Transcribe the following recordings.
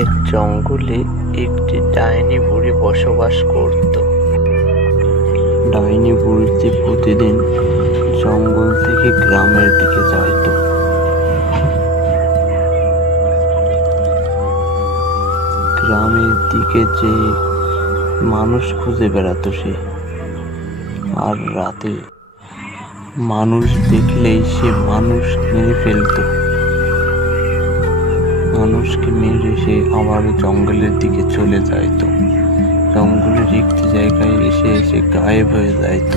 এক জঙ্গলে একটি ডাইনি বুড়ি বসবাস করত। ডাইনি বুড়িটি প্রতিদিন জঙ্গল থেকে গ্রামের দিকে যাইত। গ্রামের দিকে যে মানুষ খুঁজে বেড়াতো সে, আর রাতে মানুষ দেখলেই সে মানুষ মেরে ফেলত। মানুষকে মেরে সে আবার জঙ্গলের দিকে চলে যাইত। জঙ্গলের একটি জায়গায় এসে এসে গায়েব হয়ে যাইত।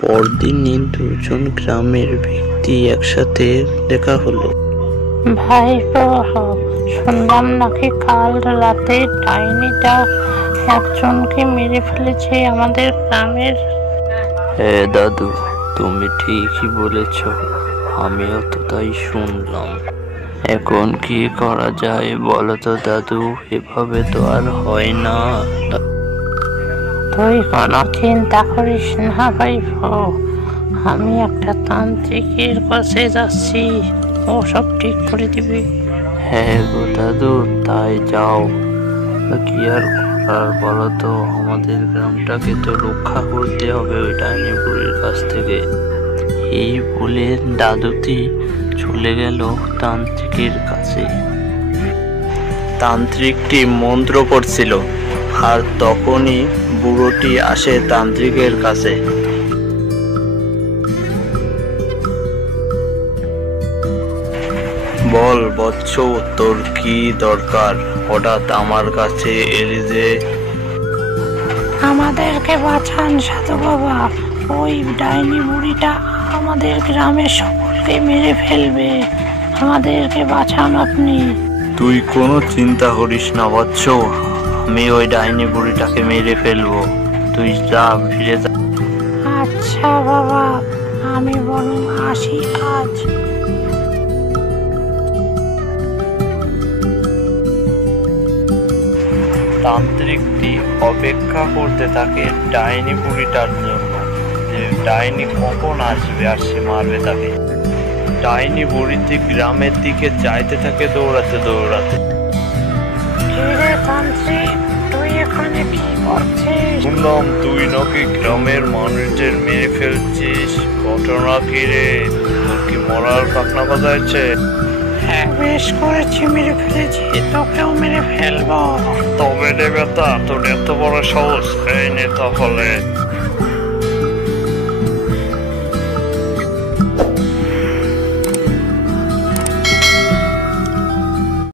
পরদিনই দুজন গ্রামের ব্যক্তি একসাথে দেখা হলো। ভাই, শুনলাম নাকি কাল রাতে ডাইনিটা একজনকে মেরে ফেলেছে আমাদের গ্রামের। হ্যাঁ দাদু, তুমি ঠিকই বলেছ, আমিও তো তাই শুনলাম। এখন কি করা যায় বলো তো দাদু? এভাবে তো আর হয় না। তুই কোনো চিন্তা করিস না ভাইপো, আমি একটা তান্ত্রিকের কাছে যাচ্ছি, ও সব ঠিক করে দিবে। হ্যাঁ গো দাদু, তাই যাও। কি আর করার বলো তো, আমাদের গ্রামটাকে তো রক্ষা করতে হবে ওই ডাইনি বুড়ির কাছ থেকে। এই বলে দাদুটি চলে গেল তান্ত্রিকের কাছে। তান্ত্রিকটি মন্ত্র করছিল, আর তখনই বুড়োটি আসে তান্ত্রিকের কাছে। বল বৎস, তোর কি দরকার? হঠাৎ আমার কাছে এলি যে? আমাদেরকে বাঁচান সাধু বাবা, ওই ডাইনি বুড়িটা আমাদের গ্রামের সকলকে মেরে ফেলবে, আমাদেরকে বাঁচান আপনি। তুই কোনো চিন্তা করিস না বৎস, আমি ওই ডাইনি বুড়িটাকে মেরে ফেলবো। তুই যা, ফিরে যা। আচ্ছা বাবা, আমি বরং আসি আজ। তান্ত্রিকটি অপেক্ষা করতে থাকে ডাইনি বুড়িটার জন্য, যে ডাইনি কখন আসবে আর সে মারবে তাকে। ডাইনি বুড়িটি গ্রামের দিকে যাইতে থাকে দৌড়াতে দৌড়াতে। তুই এখানে কি করছিস? শুনলাম তুই নাকি গ্রামের মানুষদের মেরে ফেলছিস, ঘটনা কি রে? তোর কি মরার পাখনা বাজাইছে? হ্যাঁ, বেশ করেছি, মেরে ফেলেছি, তোকেও মেরে ফেলবো। তবে রে বেটা, তোর এত বড় সাহস! এই নে তাহলে।